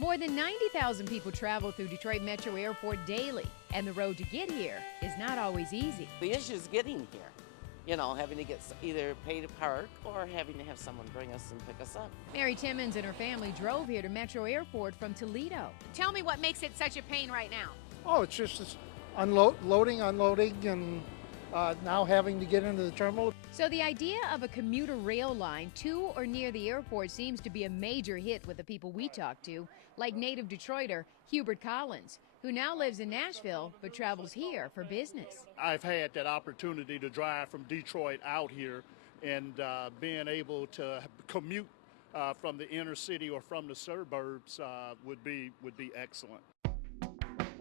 More than 90,000 people travel through Detroit Metro Airport daily, and the road to get here is not always easy. The issue is getting here. You know, having to get either pay to park or having to have someone bring us and pick us up. Mary Timmons and her family drove here to Metro Airport from Toledo. Tell me what makes it such a pain right now. Oh, it's just this loading, unloading, and now having to get into the terminal. So the idea of a commuter rail line to or near the airport seems to be a major hit with the people we talk to, like native Detroiter Hubert Collins, who now lives in Nashville but travels here for business. I've had that opportunity to drive from Detroit out here, and being able to commute from the inner city or from the suburbs would be excellent.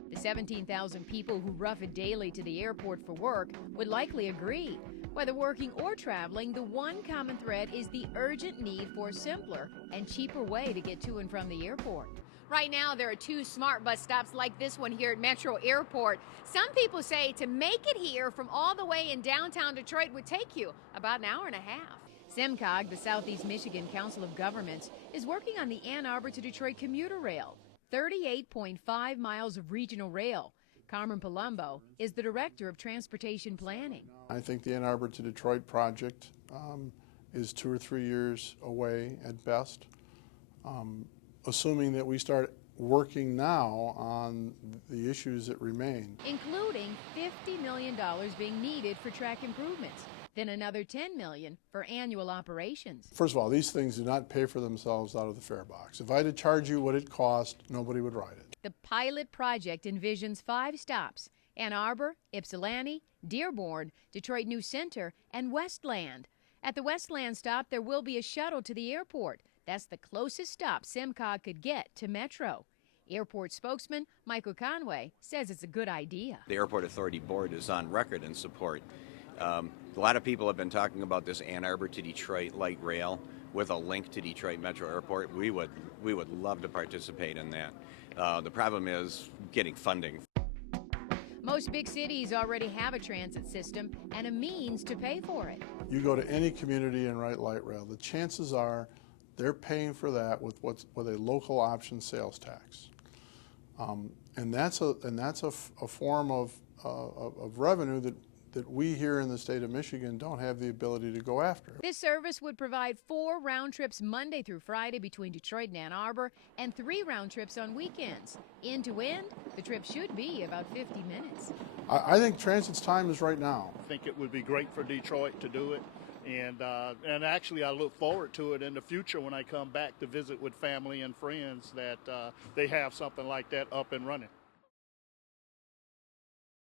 The 17,000 people who rough it daily to the airport for work would likely agree. Whether working or traveling, the one common thread is the urgent need for a simpler and cheaper way to get to and from the airport. Right now, there are 2 smart bus stops like this one here at Metro Airport. Some people say to make it here from all the way in downtown Detroit would take you about an hour and a half. SEMCOG, the Southeast Michigan Council of Governments, is working on the Ann Arbor to Detroit commuter rail, 38.5 miles of regional rail. Carmen Palumbo is the Director of Transportation Planning. I think the Ann Arbor to Detroit project is 2 or 3 years away at best. Assuming that we start working now on the issues that remain. Including $50 million being needed for track improvements, then another $10 million for annual operations. First of all, these things do not pay for themselves out of the fare box. If I had to charge you what it cost, nobody would ride it. The pilot project envisions 5 stops: Ann Arbor, Ypsilanti, Dearborn, Detroit New Center, and Westland. At the Westland stop, there will be a shuttle to the airport. That's the closest stop SEMCOG could get to Metro. Airport spokesman Michael Conway says it's a good idea. The Airport Authority Board is on record in support. A lot of people have been talking about this Ann Arbor to Detroit light rail with a link to Detroit Metro Airport. We would love to participate in that. The problem is getting funding. Most big cities already have a transit system and a means to pay for it. You go to any community and ride light rail, the chances are they're paying for that with a local option sales tax, and that's a form of revenue that we here in the state of Michigan don't have the ability to go after. This service would provide 4 round trips Monday through Friday between Detroit and Ann Arbor, and 3 round trips on weekends. End to end, the trip should be about 50 minutes. I think transit's time is right now. I think it would be great for Detroit to do it, and actually I look forward to it in the future when I come back to visit with family and friends that they have something like that up and running.